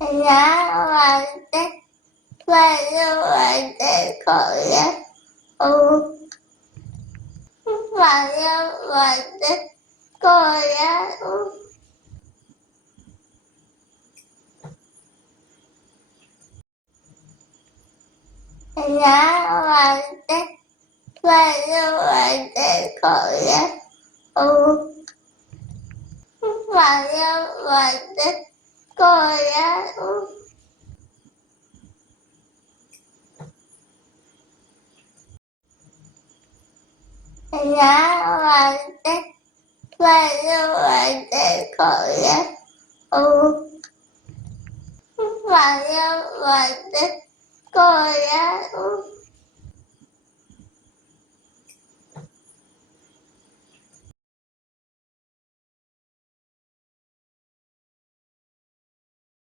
Nyawande Mayawande Koya O Mayawande Koya O Nyawande Mayawande Koya O Mayawande Koya O Nyawande Mayawande Koya O Mayawande Koya O